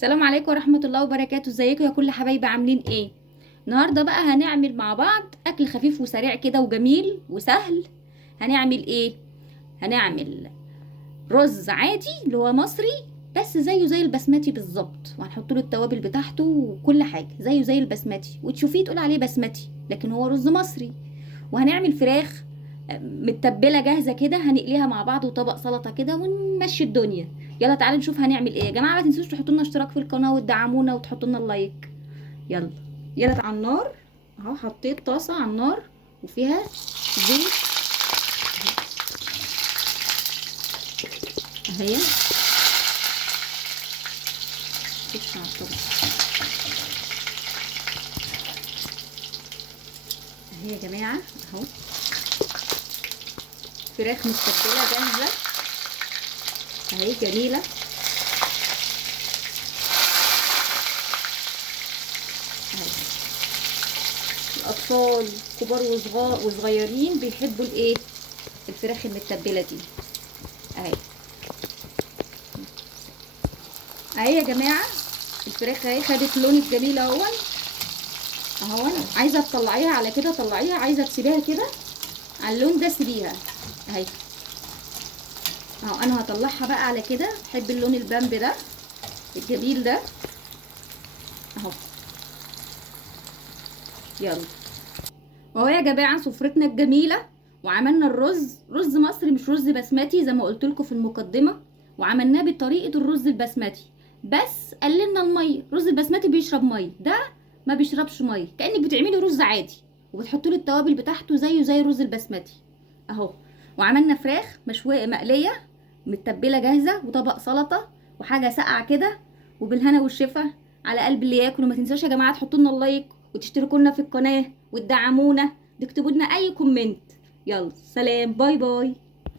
السلام عليكم ورحمة الله وبركاته. ازيكم يا كل حبايبي، عاملين ايه؟ النهاردة بقى هنعمل مع بعض اكل خفيف وسريع كده وجميل وسهل. هنعمل ايه؟ هنعمل رز عادي اللي هو مصري، بس زيه زي البسمتي بالظبط، وهنحط له التوابل بتاعته وكل حاجة زيه زي البسمتي، وتشوفيه تقول عليه بسمتي لكن هو رز مصري. وهنعمل فراخ متبله جاهزه كده، هنقليها مع بعض وطبق سلطه كده ونمشي الدنيا. يلا تعالوا نشوف هنعمل ايه يا جماعه. ما تنسوش تحطوا لنا اشتراك في القناه وتدعمونا وتحطوا لنا اللايك. يلا يلا على النار. اهو حطيت طاسه على النار وفيها زيت اهي. خش على الطبق اهي يا جماعه. اهو فراخ متبله جاهزه اهي جميله اهي. الاطفال كبار وصغيرين بيحبوا الايه، الفراخ المتبله دي اهي. اهي يا جماعه الفراخ اهي خدت لون الجميل اهو. اهو عايزه تطلعيها على كده طلعيها، عايزه تسيبيها كده على اللون ده سيبيها اهي. اهو انا هطلعها بقى على كده، بحب اللون البامب ده الجميل ده اهو. يلا اهو يا جماعه سفرتنا الجميله، وعملنا الرز رز مصري مش رز بسمتي زي ما قلت لكم في المقدمه، وعملناه بطريقه الرز البسمتي بس قللنا الميه. الرز البسمتي بيشرب ميه، ده ما بيشربش ميه، كانك بتعملي رز عادي وبتحطي له التوابل بتاعته زيه زي الرز البسمتي اهو. وعملنا فراخ مشويه مقليه متبله جاهزه وطبق سلطه وحاجه ساقعه كده، وبالهنا والشفا على قلب اللي ياكل. وما تنسوش يا جماعه تحطوا لنا اللايك وتشتركوا لنا في القناه وتدعمونا، تكتبوا لنا اي كومنت. يلا سلام، باي باي.